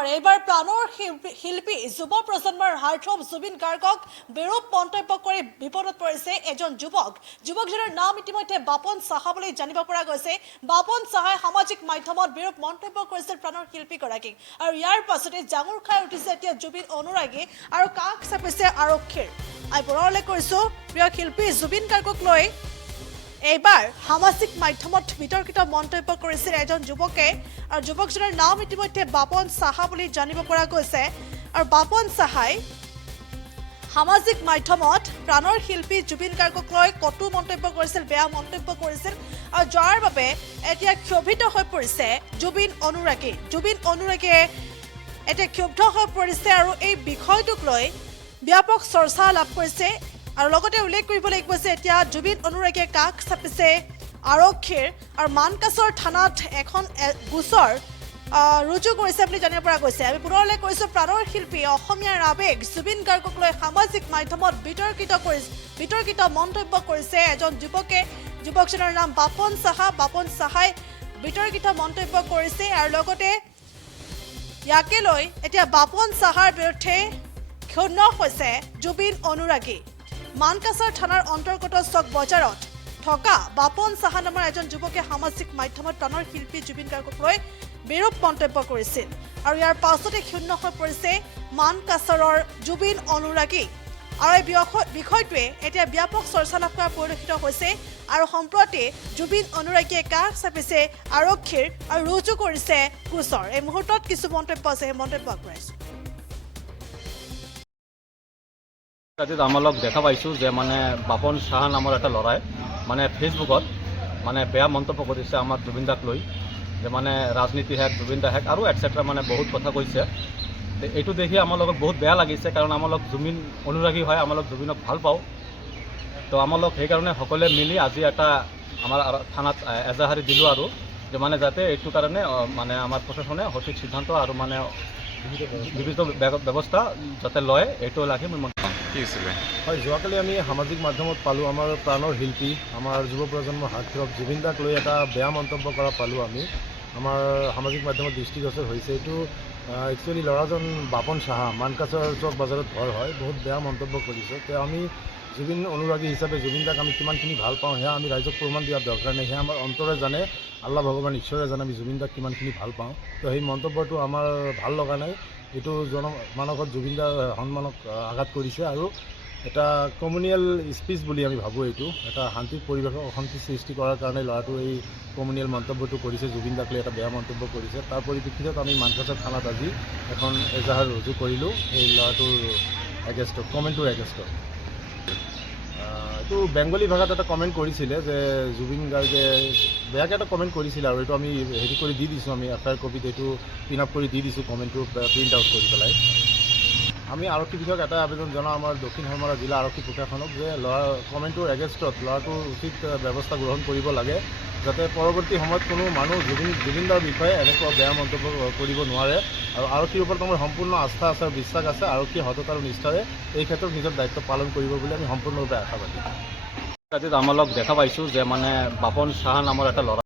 খবৰ এইবাৰ প্ৰাণৰ শিল্পী যুৱ প্ৰজন্মৰ হাৰ্টথ্ৰব জুবিন গাৰ্গক বিৰূপ মন্তব্য কৰি বিপদত পৰিছে এজন যুৱকজনৰ নাম ইতিমধ্যে বাপন সাহা বুলি জানিব পৰা গৈছে। বাপন সাহাই সামাজিক মাধ্যমত বিৰূপ মন্তব্য কৰিছিল প্ৰাণৰ শিল্পীগৰাকীক আৰু ইয়াৰ পাছতে জাঙুৰ খাই উঠিছে এতিয়া জুবিন অনুৰাগী আৰু কাষ চাপিছে আৰক্ষীৰ। আমি পুনৰলৈ কৈছোঁ প্ৰিয় শিল্পী জুবিন গাৰ্গক লৈ এইবাৰ সামাজিক মাধ্যমত বিতৰ্কিত মন্তব্য কৰিছিল এজন যুৱকে আৰু যুৱকজনৰ নাম ইতিমধ্যে বাপন সাহা বুলি জানিব পৰা গৈছে আৰু বাপন সাহাই সামাজিক মাধ্যমত প্ৰাণৰ শিল্পী জুবিন গাৰ্গক লৈ কটু মন্তব্য কৰিছিল, বেয়া মন্তব্য কৰিছিল আৰু যাৰ বাবে এতিয়া ক্ষোভিত হৈ পৰিছে জুবিন অনুৰাগীয়ে এতিয়া ক্ষুব্ধ হৈ পৰিছে আৰু এই বিষয়টোক লৈ ব্যাপক চৰ্চা লাভ কৰিছে। আৰু লগতে উল্লেখ কৰিব লাগিব যে এতিয়া জুবিন অনুৰাগীয়ে কাষ চাপিছে আৰক্ষীৰ আৰু মানকাছৰ থানাত এখন গোচৰ ৰুজু কৰিছে বুলি জানিব পৰা গৈছে। আমি পুনৰলৈ কৈছোঁ প্ৰাণৰ শিল্পী অসমীয়াৰ আৱেগ জুবিন গাৰ্গক লৈ সামাজিক মাধ্যমত বিতৰ্কিত মন্তব্য কৰিছে এজন যুৱকজনৰ নাম বাপন সাহাই বিতৰ্কিত মন্তব্য কৰিছে আৰু লগতে ইয়াকে লৈ এতিয়া বাপন সাহাৰ বিৰুদ্ধে ক্ষুণ্ণ হৈছে জুবিন অনুৰাগী। মানকাছৰ থানাৰ অন্তৰ্গত চক বজাৰত থকা বাপন সাহা নামৰ এজন যুৱকে সামাজিক মাধ্যমত প্ৰাণৰ শিল্পী জুবিন গাৰ্গক লৈ বিৰূপ মন্তব্য কৰিছিল আৰু ইয়াৰ পাছতে ক্ষুণ্ণ হৈ পৰিছে মানকাছৰৰ জুবিন অনুৰাগী আৰু এই বিষয়টোৱে এতিয়া ব্যাপক চৰ্চা লাভ কৰা পৰিলক্ষিত হৈছে আৰু সম্প্ৰতি জুবিন অনুৰাগীয়ে কাষ চাপিছে আৰক্ষীৰ আৰু ৰুজু কৰিছে গোচৰ। এই মুহূৰ্তত কিছু মন্তব্য আছে, সেই মন্তব্য আগবঢ়াইছোঁ। আমালোক দেখা পাইছোঁ যে মানে বাপন সাহা নামৰ এটা ল'ৰাই মানে ফেচবুকত মানে বেয়া মন্তব্য কৰিছে আমাৰ জুবিন দাক লৈ, যে মানে ৰাজনীতি শেষ, জুবিন দা শেষ আৰু এটচেট্ৰা মানে বহুত কথা কৈছে। এইটো দেখি আমাৰ লগত বহুত বেয়া লাগিছে, কাৰণ আমালোক জুবিন অনুৰাগী হয়, আমালোক জুবিনক ভাল পাওঁ। তো আমালোক সেইকাৰণে সকলোৱে মিলি আজি এটা আমাৰ থানাত এজাহাৰী দিলোঁ আৰু যে মানে যাতে এইটো কাৰণে মানে আমাৰ প্ৰশাসনে সঠিক সিদ্ধান্ত আৰু মানে বিভিন্ন ব্যৱস্থা যাতে লয়, এইটো লাগে মই হয়। যোৱাকালি আমি সামাজিক মাধ্যমত পালোঁ আমাৰ প্ৰাণৰ শিল্পী, আমাৰ যুৱ প্ৰজন্মৰ হাৰ্টথ্ৰব জুবিন দাক লৈ এটা বেয়া মন্তব্য কৰা পালোঁ আমি। আমাৰ সামাজিক মাধ্যমত দৃষ্টিগোচৰ হৈছে। এইটো একচুৱেলি ল'ৰাজন বাপন সাহা, মানকাছৰ চক বজাৰত ঘৰ হয়, বহুত বেয়া মন্তব্য কৰিছে। তো আমি জুবিন অনুৰাগী হিচাপে জুবিন দাক আমি কিমানখিনি ভাল পাওঁ সেয়া আমি ৰাইজক প্ৰমাণ দিয়াৰ দৰকাৰ নাই, সেয়া আমাৰ অন্তৰে জানে, আল্লাহ ভগৱান ঈশ্বৰে জানে আমি জুবিন দাক কিমানখিনি ভাল পাওঁ। তো সেই মন্তব্যটো আমাৰ ভাল লগা নাই। এইটো জনমানসত জুবিন দাৰ সন্মানক আঘাত কৰিছে আৰু এটা কমিউনিয়েল স্পিচ বুলি আমি ভাবোঁ। এইটো এটা শান্তিৰ পৰিৱেশক অশান্তি সৃষ্টি কৰাৰ কাৰণে ল'ৰাটো এই কমিউনিয়েল মন্তব্যটো কৰিছে, জুবিন দাক লৈ এটা বেয়া মন্তব্য কৰিছে। তাৰ পৰিপ্ৰেক্ষিতত আমি মানকাছৰ থানাত আজি এখন এজাহাৰ ৰুজু কৰিলোঁ এই ল'ৰাটোৰ এগেইনষ্টত, কমেণ্টটোৰ এগেইনষ্টত। এইটো বেংগলী ভাষাত এটা কমেণ্ট কৰিছিলে যে জুবিন গাৰ্গে বেয়াকৈ এটা কমেণ্ট কৰিছিলে আৰু এইটো আমি হেৰি কৰি দি দিছোঁ, আমি এফআইআৰ কপিত এইটো পিন আপ কৰি দি দিছোঁ, কমেণ্টটো প্ৰিণ্ট আউট কৰি পেলাই। আমি আৰক্ষী বিষয়ক এটা আবেদন জনাওঁ আমাৰ দক্ষিণ হালমাৰা জিলা আৰক্ষী প্ৰশাসনক যে কমেণ্টটোৰ এগেইনষ্টত ল'ৰাটোৰ উচিত ব্যৱস্থা গ্ৰহণ কৰিব লাগে, যাতে পৰৱৰ্তী সময়ত কোনো মানুহ জুবিন দাৰ বিষয়ে এনেকুৱা বেয়া মন্তব্য কৰিব নোৱাৰে। আৰু আৰক্ষীৰ ওপৰত আমাৰ সম্পূৰ্ণ আস্থা আছে আৰু বিশ্বাস আছে, আৰক্ষী সতত আৰু নিষ্ঠাৰে এই ক্ষেত্ৰত নিজৰ দায়িত্ব পালন কৰিব বুলি আমি সম্পূৰ্ণৰূপে আশাবাদী। আমালোক দেখা পাইছোঁ যে মানে বাপন সাহা নামৰ এটা ল'ৰা